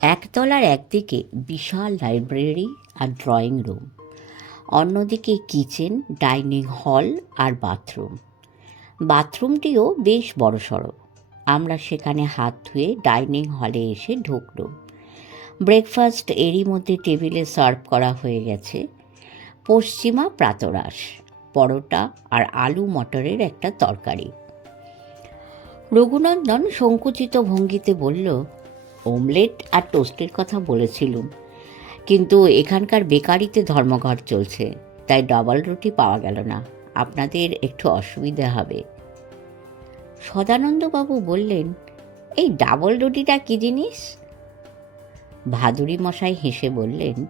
একতলার একদিকে বিশাল লাইব্রেরি আর ড্রয়িং রুম। অন্যদিকে কিচেন, ডাইনিং হল আর বাথরুম। বাথরুমটিও বেশ বড়সড়। আমরা সেখানে হাত ধুয়ে ডাইনিং হলে এসে ঢুকলুম ব্রেকফাস্ট এরই মধ্যে টেবিলে সার্ভ করা হয়ে গেছে। পশ্চিমা প্রাতরাস পরোটা আর আলু মটরের একটা তরকারি। রঘুনন্দন সংকুচিত ভঙ্গিতে বলল ওমলেট আর টোস্টের কথা বলেছিলুম। কিন্তু এখানকার বেকারিতে ধর্মঘট চলছে, তাই ডাবল রুটি পাওয়া গেল না। আপনাদের একটু অসুবিধা হবে। সদানন্দবাবু বললেন, এই ডাবল রুটিটা কী জিনিস? ভাদুরী মশাই হেসে বললেন,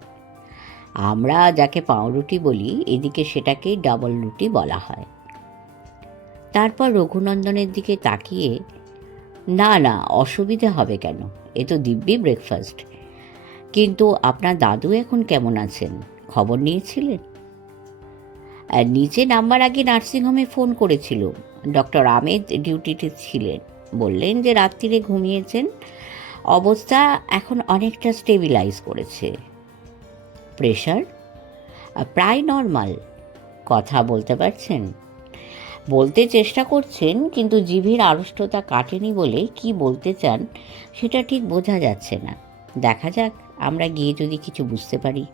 আমরা যাকে পাউরুটি বলি, এদিকে সেটাকেই ডাবল রুটি বলা হয়। তারপর রঘুনন্দনের দিকে তাকিয়ে না না, অসুবিধে হবে কেন? এ তো দিব্যি ব্রেকফাস্ট কিন্তু আপনার দাদু এখন কেমন আছেন? খবর নিয়েছিলেন? নিচে নাম্বার আগে নার্সিংহোমে ফোন করেছিল। ডক্টর আমেদ ডিউটিতে ছিলেন। বললেন যে রাত্রিরে ঘুমিয়েছেন। অবস্থা এখন অনেকটা স্টেবিলাইজ করেছে। প্রেশার প্রায় নর্মাল কথা বলতে পারছেন? বলতে চেষ্টা করছেন, কিন্তু জিভের আড়ষ্টতা কাটেনি বলে কি বলতে চান সেটা ঠিক বোঝা যাচ্ছে না। দেখা যাক, আমরা গিয়ে যদি কিছু বুঝতে পারি।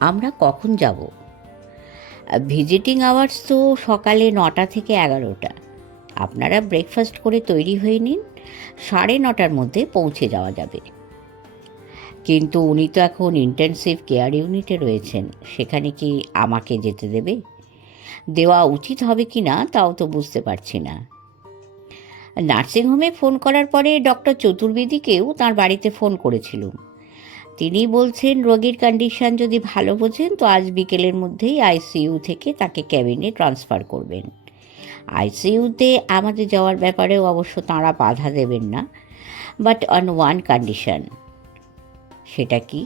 আমরা কখন যাব? ভিজিটিং আওয়ার্স তো সকালে নটা থেকে এগারোটা। আপনারা ব্রেকফাস্ট করে তৈরি হয়ে নিন, সাড়ে নটার মধ্যে পৌঁছে যাওয়া যাবে। কিন্তু উনি তো এখন ইন্টেনসিভ কেয়ার ইউনিটে রয়েছেন, সেখানে কি আমাকে যেতে দেবে? দেওয়া উচিত হবে কি না তাও তো বুঝতে পারছি না। নার্সিংহোমে ফোন করার পরে ডক্টর চতুর্বেদীকেও তার বাড়িতে ফোন করেছিলুম তিনি বলছেন, রোগীর কন্ডিশন যদি ভালো বোঝেন, তো আজ বিকেলের মধ্যেই আইসিইউ থেকে তাকে ক্যাবিনে ট্রান্সফার করবেন। আইসিইউতে আমাদের যাওয়ার ব্যাপারেও অবশ্য তাঁরা বাধা দেবেন না বাট অন ওয়ান কন্ডিশন সেটা কি?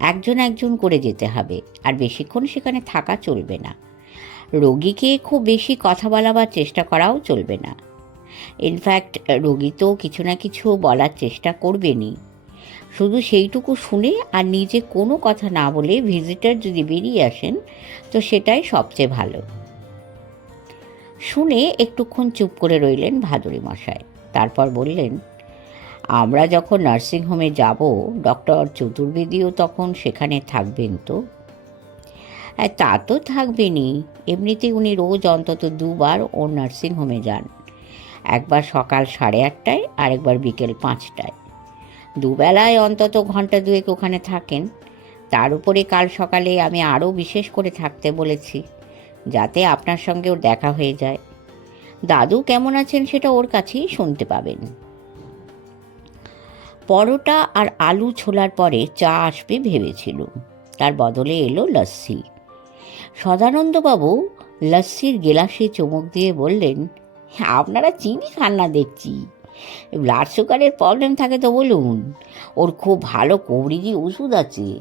একজন একজন করে যেতে হবে, আর বেশিক্ষণ সেখানে থাকা চলবে না। রোগীকে খুব বেশি কথা বলাবার চেষ্টা করাও চলবে না। ইনফ্যাক্ট রোগী তো কিছু না কিছু বলার চেষ্টা করবেনই। শুধু সেইটুকু শুনে আর নিজে কোনো কথা না বলে ভিজিটার যদি বেরিয়ে আসেন, তো সেটাই সবচেয়ে ভালো। শুনে একটুক্ষণ চুপ করে রইলেন ভাদুরী মশাই। তারপর বললেন, আমরা যখন নার্সিংহোমে যাব ডক্টর চতুর্বেদীও তখন সেখানে থাকবেন তো? হ্যাঁ তা তো থাকবেনই। এমনিতে উনি রোজ অন্তত দুবার ওর নার্সিংহোমে যান। একবার সকাল সাড়ে আটটায় আর একবার বিকেল পাঁচটায়। দুবেলায় অন্তত ঘণ্টা দুয়েক ওখানে থাকেন। তার উপরে কাল সকালে আমি আরও বিশেষ করে থাকতে বলেছি, যাতে আপনার সঙ্গে ওর দেখা হয়ে যায়। দাদু কেমন আছেন সেটা ওর কাছেই শুনতে পাবেন। পরোটা আর আলু ছোলার পরে চা আসবে ভেবেছিলুম তার বদলে এলো লস্যি। সদানন্দবাবু লস্যির গেলাসে চমক দিয়ে বললেন, আপনারা চিনি খান না দেখছি। ব্লাড সুগারের প্রবলেম থাকে তো বলুন। ওর খুব ভালো কৌরিজি ওষুধ আছে।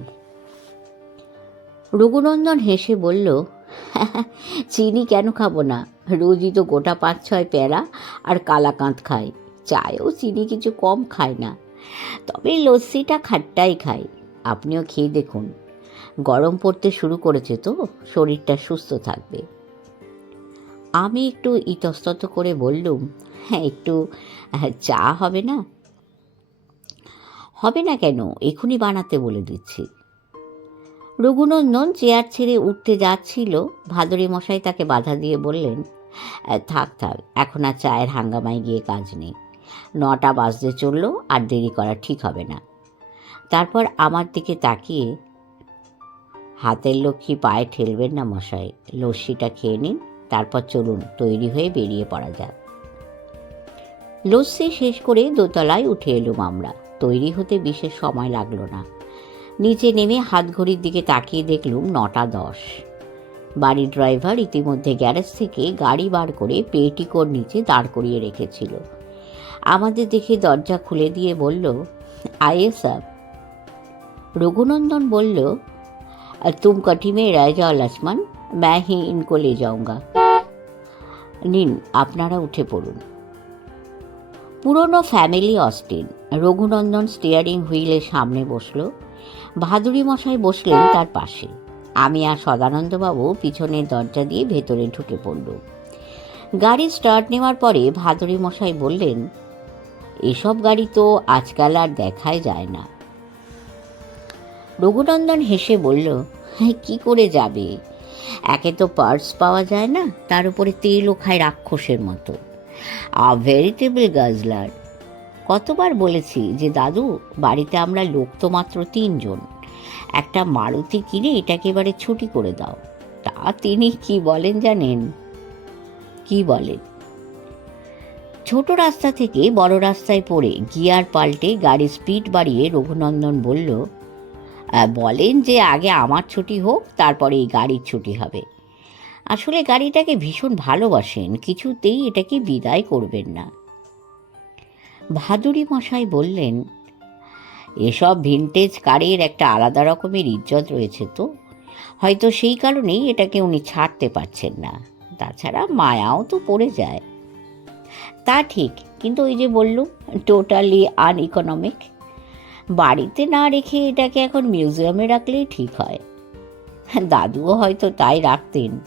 রঘুনন্দন হেসে বলল, চিনি কেন খাব না? রোজই তো গোটা পাঁচ ছয় প্যারা আর কালাকাঁত খায়। চায়েও চিনি কিছু কম খায় না। তবে লস্যিটা খাট্টাই খায়। আপনিও খেয়ে দেখুন। গরম পড়তে শুরু করেছে তো শরীরটা সুস্থ থাকবে। আমি একটু ইতস্তত করে বললুম হ্যাঁ একটু আহ, চা হবে না? হবে না কেন? এখনই বানাতে বলে দিচ্ছি। রঘুনন্দন চেয়ার ছেড়ে উঠতে যাচ্ছিল। ভাদরী মশাই তাকে বাধা দিয়ে বললেন থাক থাক এখন আর চায়ের হাঙ্গামায় গিয়ে কাজ নেই। নটা বাজতে চলল আর দেরি করা ঠিক হবে না। তারপর আমার দিকে তাকিয়ে হাতের লক্ষ্মী পায়ে ঠেলবেন না মশাই। লস্যিটা খেয়ে নিন, তারপর চলুন, তৈরি হয়ে বেরিয়ে পড়া যাক। লস্যি শেষ করে দোতলায় উঠে এলুম আমরা। তৈরি হতে বিশেষ সময় লাগল না। নিচে নেমে হাত ঘড়ির দিকে তাকিয়ে দেখলুম নটা দশ। বাড়ির ড্রাইভার ইতিমধ্যে গ্যারেজ থেকে গাড়ি বার করে পেটিকোর নিচে দাঁড় করিয়ে রেখেছিল। আমাদের দেখে দরজা খুলে দিয়ে বলল সাব রঘুনন্দন বলল তুম কটি মে রায় যাও লক্ষ্মণ मैं ही इनको ले जाऊंगा নিন আপনারা উঠে পড়ুন পুরনো ফ্যামিলি অস্টিন রঘুনন্দন স্টিয়ারিং হুইলের সামনে বসলো ভাদুরী মশাই বসলেন তার পাশে আমি আর সদানন্দবাবু পিছনের দরজা দিয়ে ভেতরে ঢুকে পড়ল গাড়ি স্টার্ট নেওয়ার পরে ভাদুরী মশাই বললেন এসব গাড়ি তো আজকাল আর দেখাই যায় না রঘুনন্দন হেসে বলল "হ্যাঁ, কি করে যাবে? একে তো পার্স পাওয়া যায় না তার উপরে তেলও খায় রাক্ষসের মতো। আ ভেরিটেবল গাজলার কতবার বলেছি যে দাদু বাড়িতে আমরা লোক তো মাত্র তিনজন। একটা মারুতি কিনে এটাকে এবারে ছুটি করে দাও। তা তিনি কি বলেন জানেন? কি বলেন ছোট রাস্তা থেকে বড় রাস্তায় পড়ে গিয়ার পাল্টে গাড়ি স্পিড বাড়িয়ে রঘুনন্দন বলল "আহ, বলেন যে আগে আমার ছুটি হোক, তারপরে এই গাড়ির ছুটি হবে। আসলে গাড়িটাকে ভীষণ ভালোবাসেন, কিছুতেই এটাকে বিদায় করবেন না। ভাদুরী মশাই বললেন, এসব ভিনটেজ কারের একটা আলাদা রকমের ইজ্জত রয়েছে তো। হয়তো সেই কারণেই এটাকে উনি ছাড়তে পারছেন না। তাছাড়া মায়াও তো পড়ে যায়। তা ঠিক, কিন্তু ওই যে বললুম টোটালি আনইকোনমিক বাড়িতে না রেখে এটাকে এখন মিউজিয়ামে রাখলেই ঠিক হয়। দাদুও হয়তো তাই রাখতেন।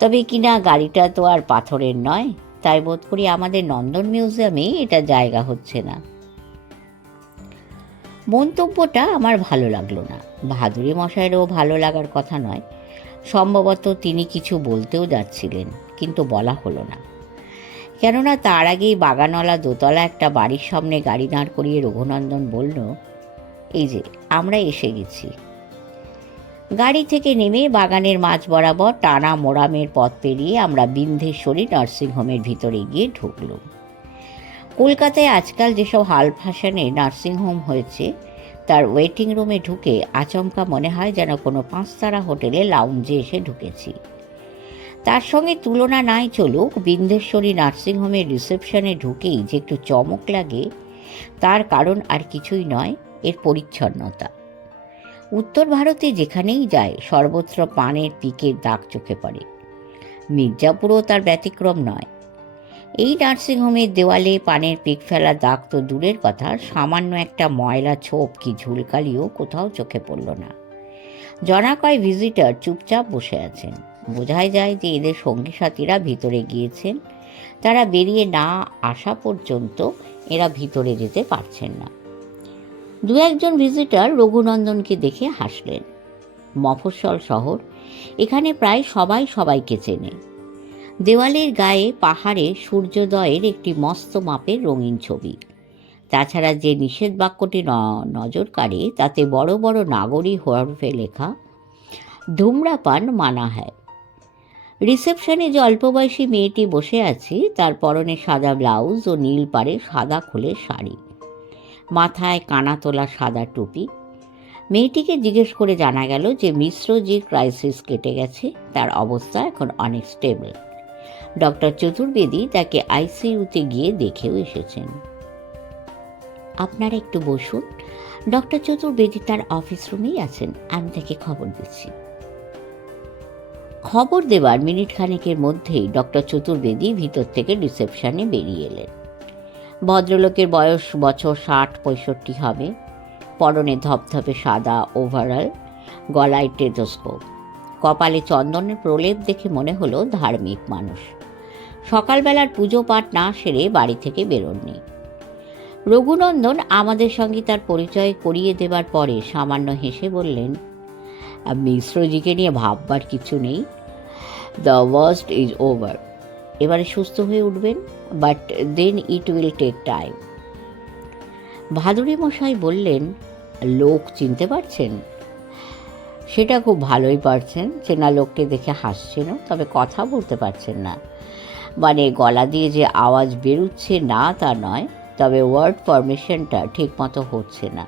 তবে কিনা গাড়িটা তো আর পাথরের নয়, তাই বোধ করি আমাদের নন্দন মিউজিয়ামে এটা জায়গা হচ্ছে না। মন্তব্যটা আমার ভালো লাগল না। ভাদুরী মশাইয়েরও ভালো লাগার কথা নয়। সম্ভবত তিনি কিছু বলতেও যাচ্ছিলেন, কিন্তু বলা হলো না। কেননা তার আগেই বাগানওয়ালা দোতলা একটা বাড়ির সামনে গাড়ি দাঁড় করিয়ে রঘুনন্দন বলল, এই যে, আমরা এসে গেছি। গাড়ি থেকে নেমে বাগানের মাঝ বরাবর টানা মোরামের পথ পেরিয়ে আমরা বিন্ধেশ্বরী নার্সিংহোমের ভিতরে গিয়ে ঢুকলাম। কলকাতায় আজকাল যেসব হাল ফ্যাশনে নার্সিংহোম হয়েছে, তার ওয়েটিং রুমে ঢুকে আচমকা মনে হয় যেন কোনো পাঁচতারা হোটেলে লাউঞ্জে এসে ঢুকেছি। তার সঙ্গে তুলনা নাই চলুক বিন্ধেশ্বরী নার্সিংহোমের রিসেপশনে ঢুকেই যে একটু চমক লাগে, তার কারণ আর কিছুই নয়, এর পরিচ্ছন্নতা। উত্তর ভারতে যেখানেই যায়, সর্বত্র পানের পিকের দাগ চোখে পড়ে। মির্জাপুরও তার ব্যতিক্রম নয়। এই নার্সিংহোমের দেওয়ালে পানের পিক ফেলা দাগ তো দূরের কথা, সামান্য একটা ময়লা ছোপ কি ঝুলকালিও কোথাও চোখে পড়ল না। জনাকয় ভিজিটার চুপচাপ বসে আছেন। বোঝাই যায় যে এদের সঙ্গী সাথীরা ভিতরে গিয়েছেন। তারা বেরিয়ে না আসা পর্যন্ত এরা ভিতরে যেতে পারছেন না। দু একজন ভিজিটার রঘুনন্দনকে দেখে হাসলেন। মফস্বল শহর, এখানে প্রায় সবাই সবাইকে চেনে। দেওয়ালের গায়ে পাহাড়ে সূর্যোদয়ের একটি মস্ত মাপের রঙিন ছবি। তাছাড়া যে নিষেধ বাক্যটি নজর কাড়ে, তাতে বড় বড় নাগরী হরফে লেখা, ধূম্রাপান মানা হয়। রিসেপশনে যে অল্পবয়সী মেয়েটি বসে আছে, তার পরনে সাদা ব্লাউজ ও নীল পাড়ে সাদা খুলের শাড়ি। মাথায় কানা তোলা সাদা টুপি। মেয়েটিকে জিজ্ঞেস করে জানা গেল যে মিশ্র যে ক্রাইসিস কেটে গেছে, তার অবস্থা এখন অনেক স্টেবল ডক্টর চতুর্বেদী তাকে আইসিইউতে গিয়ে দেখেও এসেছেন। আপনারা একটু বসুন। ডক্টর চতুর্বেদী তার অফিস রুমেই আছেন, আমি তাকে খবর দিচ্ছি। খবর দেবার মিনিট খানেকের মধ্যেই ডক্টর চতুর্বেদী ভিতর থেকে রিসেপশনে বেরিয়ে এলেন। ভদ্রলোকের বয়স বছর ষাট পঁয়ষট্টি হবে। পরনে ধপধপে সাদা ওভারঅল, গলায় টেথোস্কোপ। কপালে চন্দনের প্রলেপ দেখে মনে হলো ধার্মিক মানুষ। সকালবেলার পুজো পাঠ না সেরে বাড়ি থেকে বেরোননি। রঘুনন্দন আমাদের সঙ্গে তার পরিচয় করিয়ে দেবার পরে সামান্য হেসে বললেন "আর মিশ্রজিকে নিয়ে ভাববার কিছু নেই দ্য ওয়ার্স্ট ইজ ওভার এবারে সুস্থ হয়ে উঠবেন but then it will take time Bhaduri মশাই বললেন লোক চিনতে পারছেন সেটা খুব ভালোই পারছেন চেনা লোককে দেখে হাসছেনও তবে কথা বলতে পারছেন না মানে গলা দিয়ে যে আওয়াজ বেরুচ্ছে না তা নয় তবে ওয়ার্ড ফরমেশনটা ঠিকমতো হচ্ছে না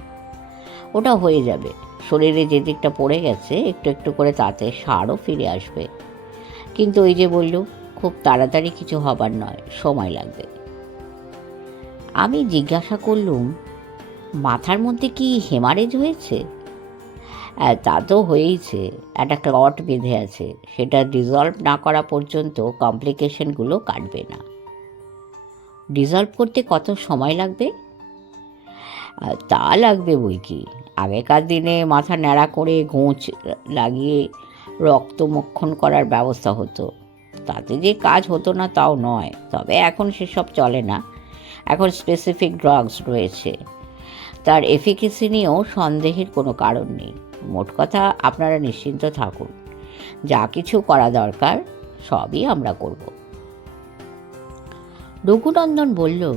ওটা হয়ে যাবে শরীরে যে দিকটা পড়ে গেছে, একটু একটু করে তাতে সারও ফিরে আসবে। কিন্তু ওই যে বলল, খুব তাড়াতাড়ি কিছু হবার নয়, সময় লাগবে। আমি জিজ্ঞাসা করলুম, মাথার মধ্যে কি হেমারেজ হয়েছে? হ্যাঁ তা তো হয়েইছে, একটা ক্লট বেঁধে আছে, সেটা ডিজলভ না করা পর্যন্ত কমপ্লিকেশনগুলো কাটবে না। ডিজলভ করতে কত সময় লাগবে? তা লাগবে বই কি? আগেকার দিনে মাথা ন্যাড়া করে গোঁচ লাগিয়ে রক্তমক্ষণ করার ব্যবস্থা হতো। তাতে যে কাজ হতো না তাও নয়, তবে এখন সেসব চলে না। এখন স্পেসিফিক ড্রাগস রয়েছে। তার এফিকেসি নিয়েও সন্দেহের কোনো কারণ নেই। মোট কথা, আপনারা নিশ্চিন্ত থাকুন। যা কিছু করা দরকার, সবই আমরা করব। রঘুনন্দন বলল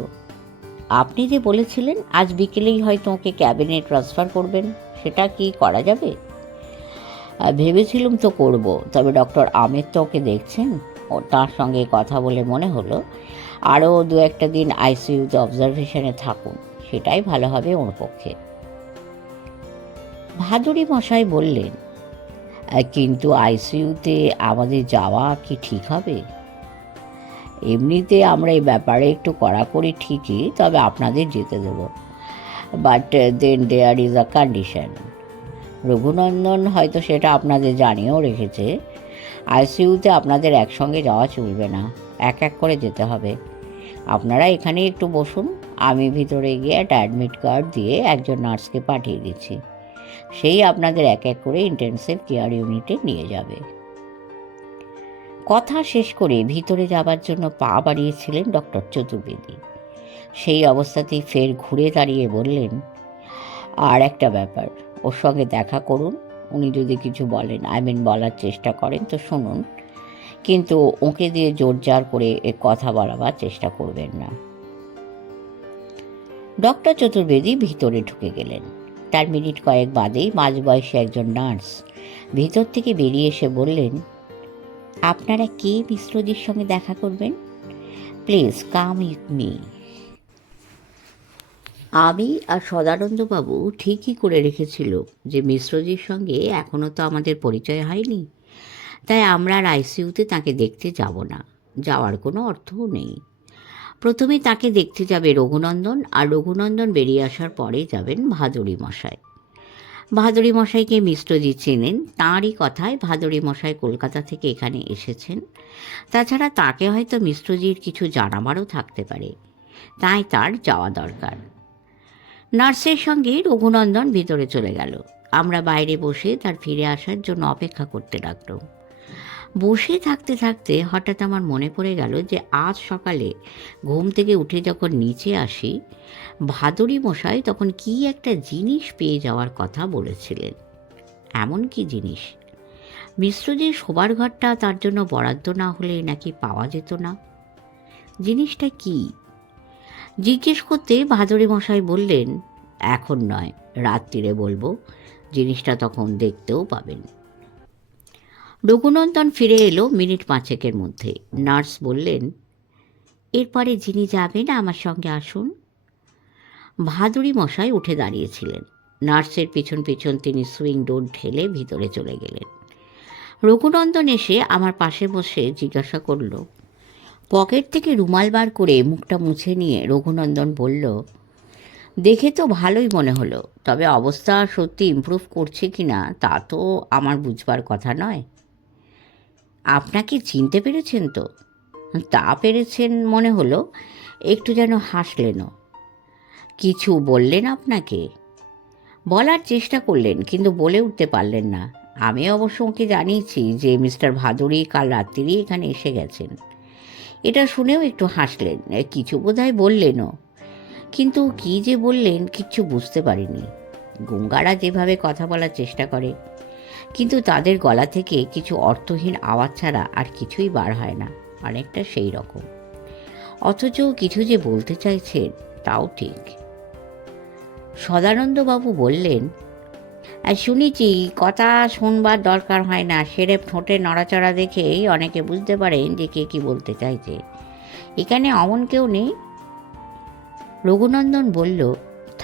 আপনি যে বলেছিলেন, আজ বিকেলেই হয়তো ওকে ক্যাবিনে ট্রান্সফার করবেন, সেটা কি করা যাবে? ভেবেছিলাম তো করব, তবে ডক্টর আমের তো ওকে দেখছেন, ও তার সঙ্গে কথা বলে মনে হলো, আরও দু একটা দিন আইসিইউতে অবজারভেশনে থাকুন, সেটাই ভালো হবে ওর পক্ষে। ভাদুরী মশাই বললেন কিন্তু আইসিইউতে আমাদের যাওয়া কি ঠিক হবে? এমনিতে আমরা এই ব্যাপারে একটু কড়াকড়ি ঠিকই, তবে আপনাদের যেতে দেবো। But then there is a condition Raghunandan হয়তো সেটা আপনাদের জানিয়েও রেখেছে। আইসিইউতে আপনাদের একসঙ্গে যাওয়া চলবে না। এক এক করে যেতে হবে। আপনারা এখানে একটু বসুন। আমি ভিতরে গিয়ে একটা অ্যাডমিট কার্ড দিয়ে একজন নার্সকে পাঠিয়ে দিচ্ছি। সেই আপনাদের এক এক করে ইন্টেনসিভ কেয়ার ইউনিটে নিয়ে যাবে। কথা শেষ করে ভিতরে যাবার জন্য পা বাড়িয়েছিলেন ডক্টর চতুর্বেদী। সেই অবস্থাতেই ফের ঘুরে দাঁড়িয়ে বললেন, আর একটা ব্যাপার, ওর সঙ্গে দেখা করুন। উনি যদি কিছু বলেন আই মিন বলার চেষ্টা করেন তো শুনুন। কিন্তু ওকে দিয়ে জোরজার করে এ কথা বলাবার চেষ্টা করবেন না। ডক্টর চতুর্বেদী ভিতরে ঢুকে গেলেন। তার মিনিট কয়েক বাদেই মাঝবয়সী একজন নার্স ভিতর থেকে বেরিয়ে এসে বললেন আপনারা কে মিশ্রজির সঙ্গে দেখা করবেন? প্লিজ কাম উইথ মি আমি আর সদানন্দবাবু ঠিকই করে রেখেছিল যে মিশ্রজির সঙ্গে এখনও তো আমাদের পরিচয় হয়নি। তাই আমরা আর আইসিইউতে তাকে দেখতে যাব না। যাওয়ার কোনো অর্থও নেই। প্রথমে তাকে দেখতে যাবে রঘুনন্দন আর রঘুনন্দন বেরিয়ে আসার পরে যাবেন ভাদুরী মশাই। ভাদুরী মশাইকে মিষ্টজি চেনেন, তাঁরই কথায় ভাদুরী মশাই কলকাতা থেকে এখানে এসেছেন। তাছাড়া তাকে হয়তো মিষ্টজির কিছু জানাবারও থাকতে পারে। তাই তার যাওয়া দরকার। নার্সের সঙ্গে রঘুনন্দন ভিতরে চলে গেল। আমরা বাইরে বসে তার ফিরে আসার জন্য অপেক্ষা করতে লাগলাম বসে থাকতে থাকতে হঠাৎ আমার মনে পড়ে গেল যে আজ সকালে ঘুম থেকে উঠে যখন নিচে আসি, ভাদুরী মশাই তখন কি একটা জিনিস পেয়ে যাওয়ার কথা বলেছিলেন। এমন কি জিনিস? মিশ্রজির শোবার ঘরটা তার জন্য বরাদ্দ না হলে নাকি পাওয়া যেত না? জিনিসটা কি? জিজ্ঞেস করতে ভাদুরী মশাই বললেন, এখন নয়, রাত্রিরে বলব। জিনিসটা তখন দেখতেও পাবেন। রঘুনন্দন ফিরে এলো মিনিট পাঁচেকের মধ্যে। নার্স বললেন, এরপরে যিনি যাবেন, আমার সঙ্গে আসুন। ভাদুরী মশাই উঠে দাঁড়িয়েছিলেন। নার্সের পিছন পিছন তিনি সুইং ডোর ঢেলে ভিতরে চলে গেলেন। রঘুনন্দন এসে আমার পাশে বসে জিজ্ঞাসা করল, পকেট থেকে রুমাল বার করে মুখটা মুছে নিয়ে রঘুনন্দন বলল, দেখে তো ভালোই মনে হলো, তবে অবস্থা সত্যি ইমপ্রুভ করছে কি না তা তো আমার বুঝবার কথা নয় আপনাকে চিনতে পেরেছেন তো? তা পেরেছেন মনে হলো, একটু যেন হাসলেনও। কিছু বললেন আপনাকে? বলার চেষ্টা করলেন, কিন্তু বলে উঠতে পারলেন না। আমি অবশ্য ওকে জানিয়েছি যে মিস্টার ভাদুরী কাল রাত্রিরই এখানে এসে গেছেন। এটা শুনেও একটু হাসলেন, কিছু বোধহয় বললেনও। কিন্তু কি যে বললেন, কিচ্ছু বুঝতে পারিনি। গঙ্গারা যেভাবে কথা বলার চেষ্টা করে কিন্তু তাদের গলা থেকে কিছু অর্থহীন আওয়াজ ছাড়া আর কিছুই বার হয় না, অনেকটা সেই রকম। অথচ কিছু যে বলতে চাইছেন তাও ঠিক। সদানন্দবাবু বললেন "আর শুনেছি, কথা শুনবার দরকার হয় না। সেরে ঠোঁটে নড়াচড়া দেখেই অনেকে বুঝতে পারেন যে কে কী বলতে চাইছে। এখানে অমন কেউ নেই? রঘুনন্দন বলল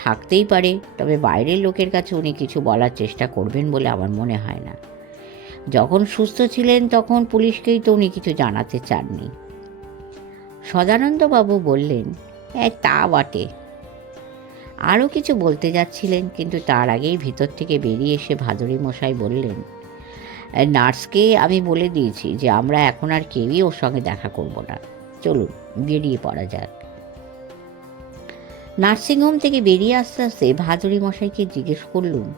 থাকতেই পারে, তবে বাইরের লোকের কাছে উনি কিছু বলার চেষ্টা করবেন বলে আমার মনে হয় না। যখন সুস্থ ছিলেন তখন পুলিশকেই তো উনি কিছু জানাতে চাননি। সদানন্দবাবু বললেন তা বটে। আরও কিছু বলতে যাচ্ছিলেন, কিন্তু তার আগেই ভিতর থেকে বেরিয়ে এসে ভাদুরী মশাই বললেন নার্সকে আমি বলে দিয়েছি যে আমরা এখন আর কেউই ওর সঙ্গে দেখা করব না। চলুন, বেরিয়ে পড়া যাক। নার্সিংহোম থেকে বেরিয়ে আস্তে আস্তে ভাদুরী মশাইকে জিজ্ঞেস করলুম,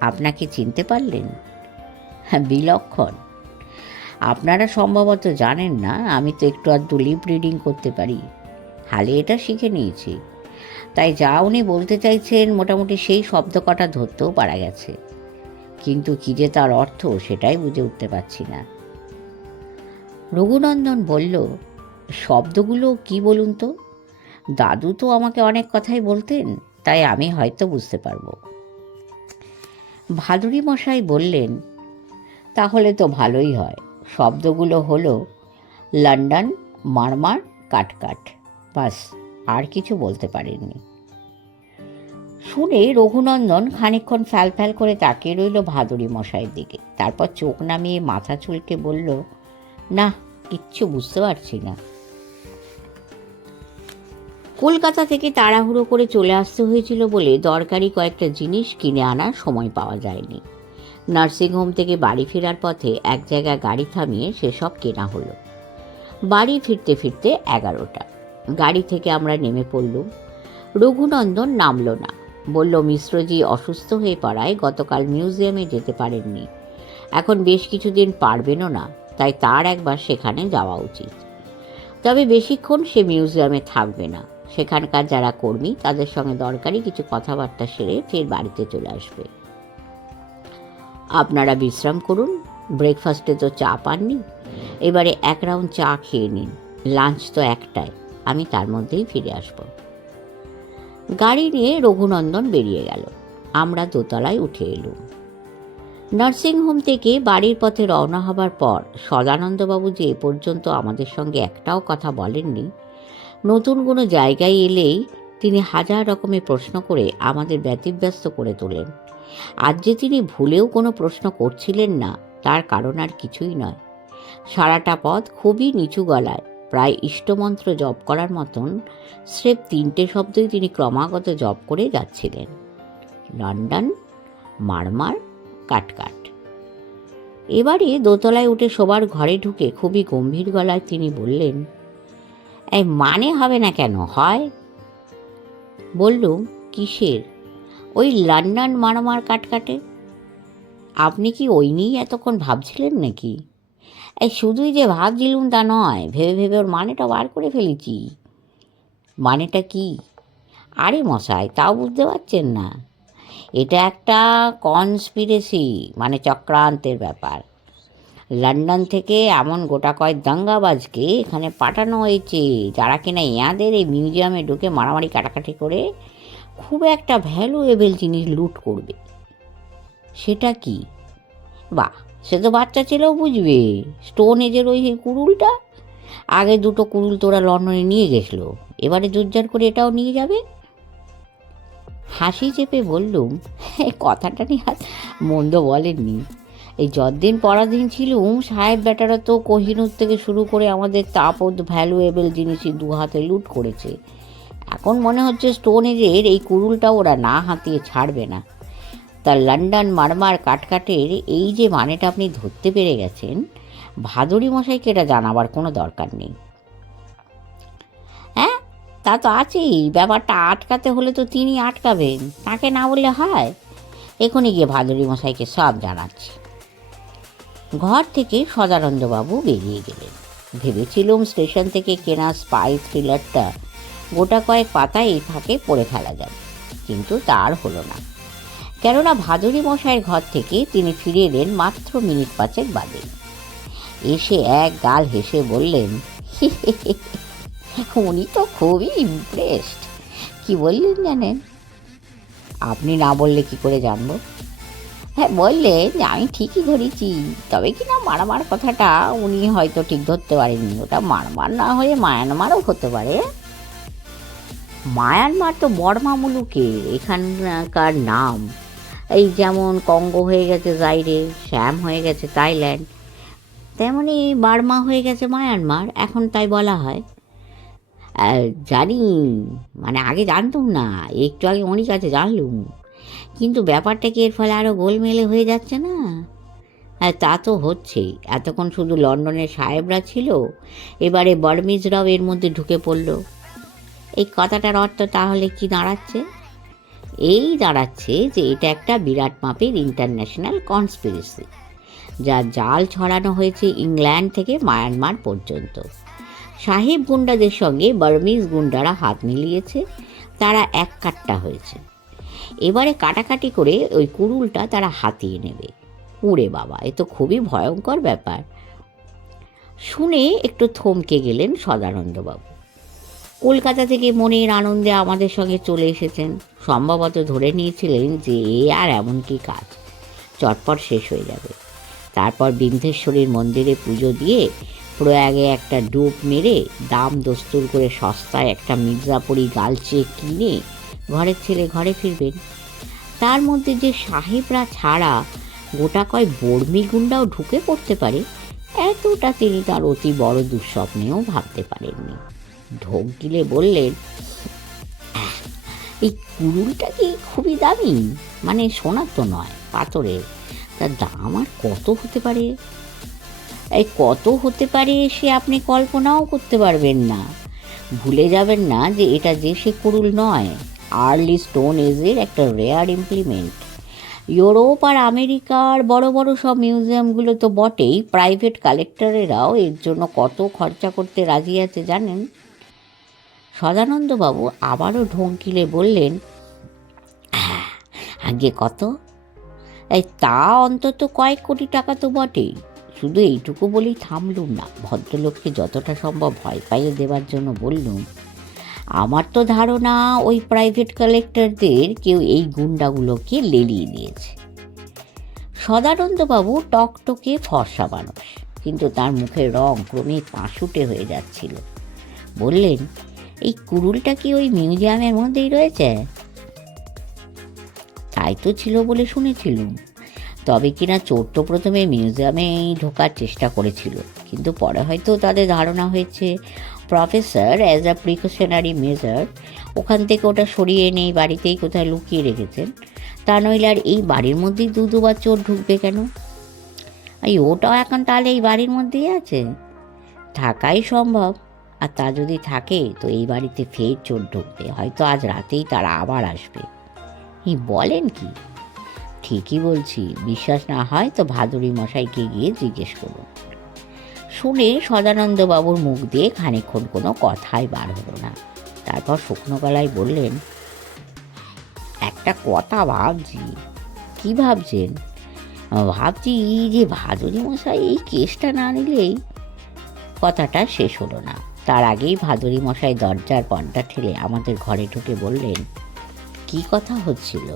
আপনাকে চিনতে পারলেন? হ্যাঁ বিলক্ষণ। আপনারা সম্ভবত জানেন না, আমি তো একটু আর দুলিপ রিডিং করতে পারি। হালে এটা শিখে নিয়েছি। তাই যা উনি বলতে চাইছেন, মোটামুটি সেই শব্দ কটা ধরতেও পারা গেছে। কিন্তু কী যে তার অর্থ, সেটাই বুঝে উঠতে পারছি না। রঘুনন্দন বলল, শব্দগুলো কি বলুন তো? দাদু তো আমাকে অনেক কথাই বলতেন, তাই আমি হয়তো বুঝতে পারব। ভাদুরী মশাই বললেন, তাহলে তো ভালোই হয়। শব্দগুলো হলো লন্ডন মারমার, কাটকাট। বাস, আর কিছু বলতে পারেননি। শুনে রঘুনন্দন খানিকক্ষণ ফ্যাল ফ্যাল করে তাকিয়ে রইল ভাদুরী মশাইয়ের দিকে। তারপর চোখ নামিয়ে মাথা চুলকে বলল, না, কিচ্ছু বুঝতে পারছি না। কলকাতা থেকে তাড়াহুড়ো করে চলে আসতে হয়েছিল বলে দরকারি কয়েকটা জিনিস কিনে আনার সময় পাওয়া যায়নি। নার্সিংহোম থেকে বাড়ি ফেরার পথে এক জায়গায় গাড়ি থামিয়ে সেসব কেনা হলো। বাড়ি ফিরতে ফিরতে এগারোটা। গাড়ি থেকে আমরা নেমে পড়লুম। রঘুনন্দন নামলো না। বলল, মিশ্রজি অসুস্থ হয়ে পড়ায় গতকাল মিউজিয়ামে যেতে পারেননি। এখন বেশ কিছুদিন পারবেনও না, তাই তার একবার সেখানে যাওয়া উচিত। তবে বেশিক্ষণ সে মিউজিয়ামে থাকবে না। সেখানকার যারা কর্মী, তাদের সঙ্গে দরকারি কিছু কথাবার্তা সেরে ফের বাড়িতে চলে আসবে। আপনারা বিশ্রাম করুন ব্রেকফাস্টে তো চা পাননি। এবারে এক রাউন্ড চা খেয়ে নিন লাঞ্চ তো একটাই, আমি তার মধ্যেই ফিরে আসব। গাড়ি নিয়ে রঘুনন্দন বেরিয়ে গেল। আমরা দোতলায় উঠে এলুম। নার্সিংহোম থেকে বাড়ির পথে রওনা হবার পর সদানন্দবাবু যে এ পর্যন্ত আমাদের সঙ্গে একটাও কথা বলেননি নতুন কোনো জায়গায় এলেই তিনি হাজার রকমের প্রশ্ন করে আমাদের ব্যতিব্যস্ত করে তোলেন। আজ যে তিনি ভুলেও কোনো প্রশ্ন করছিলেন না, তার কারণ আর কিছুই নয়। সারাটা পথ খুবই নিচু গলায়, প্রায় ইষ্টমন্ত্র জপ করার মতন স্রেফ তিনটে শব্দই তিনি ক্রমাগত জপ করে যাচ্ছিলেন। লন্ডন, মারমার, কাটকাট। এবারে দোতলায় উঠে সবার ঘরে ঢুকে খুবই গম্ভীর গলায় তিনি বললেন এই মানে হবে না কেন? হয়? বললুম, কিসের? ওই লন্ডন মারমার কাটকাটে? আপনি কি ওই নিয়েই এতক্ষণ ভাবছিলেন নাকি? এই শুধুই যে ভাবছিলুম তা নয়, ভেবে ভেবে ওর মানেটা বার করে ফেলেছি। মানেটা কি? আরে মশাই, তাও বুঝতে পারছেন না। এটা একটা কনস্পিরেসি মানে চক্রান্তের ব্যাপার। লন্ডন থেকে এমন গোটা কয়েক দাঙ্গাবাজকে এখানে পাঠানো হয়েছে, যারা কিনা ইয়াদের এই মিউজিয়ামে ঢুকে মারামারি কাটাকাটি করে খুব একটা ভ্যালুয়েবল জিনিস লুট করবে। সেটা কি? বাহ, সে তো বাচ্চা ছেলেও বুঝবে। স্টোন এজের ওই কুড়ুলটা? আগে দুটো কুড়ুল তোরা লন্ডনে নিয়ে গেছিল, এবারে জোরজার করে এটাও নিয়ে যাবে? হাসি চেপে বললুম, "এ কথাটা নিয়ে মন্দ বলেননি। এই যতদিন পরাধীন ছিলুম, সাহেব বেটারা তো কোহিনুর থেকে শুরু করে আমাদের তাপদ ভ্যালুয়েবল জিনিসই দু হাতে লুট করেছে। এখন মনে হচ্ছে স্টোন এজের এই কুরুলটা ওরা না হাতিয়ে ছাড়বে না। তা লন্ডন মারমার কাটকাটের এই যে মানেটা আপনি ধরতে পেরে গেছেন, ভাদুরী মশাইকে এটা জানাবার কোনো দরকার নেই। হ্যাঁ তা তো আছেই, ব্যাপারটা আটকাতে হলে তো তিনি আটকাবেন, তাকে না বললে হয়। এখনই গিয়ে ভাদুরী মশাইকে সব জানাচ্ছি। ঘর থেকে সদানন্দবাবু বেরিয়ে গেলেন। ভেবেছিলুম স্টেশন থেকে কেনা স্পাই থ্রিলারটা গোটা কয়েক পাতা এই ফাঁকে পড়ে ফেলা যাবে, কিন্তু তার হলো না। কেননা ভাদুরী মশাইয়ের ঘর থেকে তিনি ফিরে এলেন মাত্র মিনিট পাঁচেক বাদে। এসে এক গাল হেসে বললেন উনি তো খুবই ইমপ্রেসড কি বললেন জানেন? আপনি না বললে কি করে জানব? হ্যাঁ বললেন যে আমি ঠিকই ধরেছি। তবে কি না মারামার কথাটা উনি হয়তো ঠিক ধরতে পারেননি। ওটা মারমার না হয়ে মায়ানমারও হতে পারে। মায়ানমার তো বর্মা মুলুকের এখানকার নাম। এই যেমন কঙ্গো হয়ে গেছে জাইরে, শ্যাম হয়ে গেছে থাইল্যান্ড, তেমনি বার্মা হয়ে গেছে মায়ানমার, এখন তাই বলা হয়। জানি মানে আগে জানতাম না, একটু আগে অনেক আছে জানলুম। কিন্তু ব্যাপারটা কি এর ফলে আরও গোলমেলে হয়ে যাচ্ছে না। হ্যাঁ তা তো হচ্ছেই। এতক্ষণ শুধু লন্ডনের সাহেবরা ছিল, এবারে বর্মিজরাও এর মধ্যে ঢুকে পড়ল। এই কথাটার অর্থ তাহলে কি দাঁড়াচ্ছে? এই দাঁড়াচ্ছে যে এটা একটা বিরাট মাপের ইন্টারন্যাশনাল কনস্পিরেসি, যা জাল ছড়ানো হয়েছে ইংল্যান্ড থেকে মায়ানমার পর্যন্ত। সাহেব গুন্ডাদের সঙ্গে বার্মিজ গুন্ডারা হাত মিলিয়েছে, তারা এক কাট্টা হয়েছে। এবারে কাটাকাটি করে ওই কুড়ুলটা তারা হাতিয়ে নেবে। উড়ে বাবা, এ তো খুবই ভয়ঙ্কর ব্যাপার। শুনে একটু থমকে গেলেন সদানন্দবাবু। কলকাতা থেকে মনের আনন্দে আমাদের সঙ্গে চলে এসেছেন। সম্ভবত ধরে নিয়েছিলেন যে এ আর এমন কি কাজ। চটপট শেষ হয়ে যাবে। তারপর বিন্ধেশ্বরীর মন্দিরে পুজো দিয়ে প্রয়াগে একটা ডুব মেরে দাম দস্তুর করে সস্তায় একটা মির্জাপুরি গালচে কিনে ঘরের ছেলে ঘরে ফিরবেন। তার মধ্যে যে সাহেবরা ছাড়া গোটা কয় বর্মি গুন্ডাও ঢুকে পড়তে পারে, এতটা তিনি তার অতি বড় দুঃস্বপ্নেও ভাবতে পারেননি। ঢোক গিলে বললেন, এই কুড়ুলটা কি খুবই দামি? মানে সোনার তো নয়, পাথরের। তার দাম আর কত হতে পারে? এই কত হতে পারে সে আপনি কল্পনাও করতে পারবেন না। ভুলে যাবেন না যে এটা যে সে কুড়ুল নয়। আর্লি স্টোন এজের একটা রেয়ার ইমপ্লিমেন্ট ইউরোপ আর আমেরিকার বড় বড় সব মিউজিয়ামগুলো তো বটেই প্রাইভেট কালেক্টরেরাও এর জন্য কত খরচা করতে রাজি আছে জানেন? সদানন্দবাবু আবারও ঢঙ্কিলে বললেন "আহ, আগে কত? এই তা অন্তত কয়েক কোটি টাকা তো বটেই। শুধু এইটুকু বলেই থামলুম না। ভদ্রলোককে যতটা সম্ভব ভয় পাইয়ে দেওয়ার জন্য বললুম আমার তো ধারণা ওই প্রাইভেট কালেক্টরদের কেউ এই গুন্ডাগুলোকে লেলিয়ে দিয়েছে। সদানন্দবাবু টকটকে ফর্সা মানুষ, কিন্তু তার মুখের রং ক্রমে পাঁশুটে হয়ে যাচ্ছিল। বললেন, এই কুড়ুলটা কি ওই মিউজিয়ামের মধ্যেই রয়েছে? তাই তো ছিল বলে শুনেছিলুম। তবে কিনা চোর তো প্রথমে মিউজিয়ামেই ঢোকার চেষ্টা করেছিল, কিন্তু পরে হয়তো তাদের ধারণা হয়েছে professor as a precautionary measure ওখান থেকে ওটা সরিয়ে এনে এই বাড়িতেই কোথায় লুকিয়ে রেখেছেন। তা নইলে আর এই বাড়ির মধ্যেই দু দুবার চোর ঢুকবে কেন? এই ওটাও এখন তাহলে এই বাড়ির মধ্যেই আছে। থাকাই সম্ভব। আর তা যদি থাকে, তো এই বাড়িতে ফের চোর ঢুকবে। হয়তো আজ রাতেই তারা আবার আসবে। এই বলেন কি? ঠিকই বলছি। বিশ্বাস না হয় তো ভাদুরী মশাইকে গিয়ে জিজ্ঞেস করুন। শুনে সদানন্দবাবুর মুখ দিয়ে খানিক্ষণ কোনো কথাই বার হলো না। তারপর শুকনো গলায় বললেন, একটা কথা ভাবছি। কি ভাবছেন? ভাবছি যে ভাদুরী মশাই এই কেসটা না নিলেই কথাটা শেষ হলো না। তার আগেই ভাদুরী মশাই দরজার পর্দা ঠেলে আমাদের ঘরে ঢুকে বললেন, কি কথা হচ্ছিল?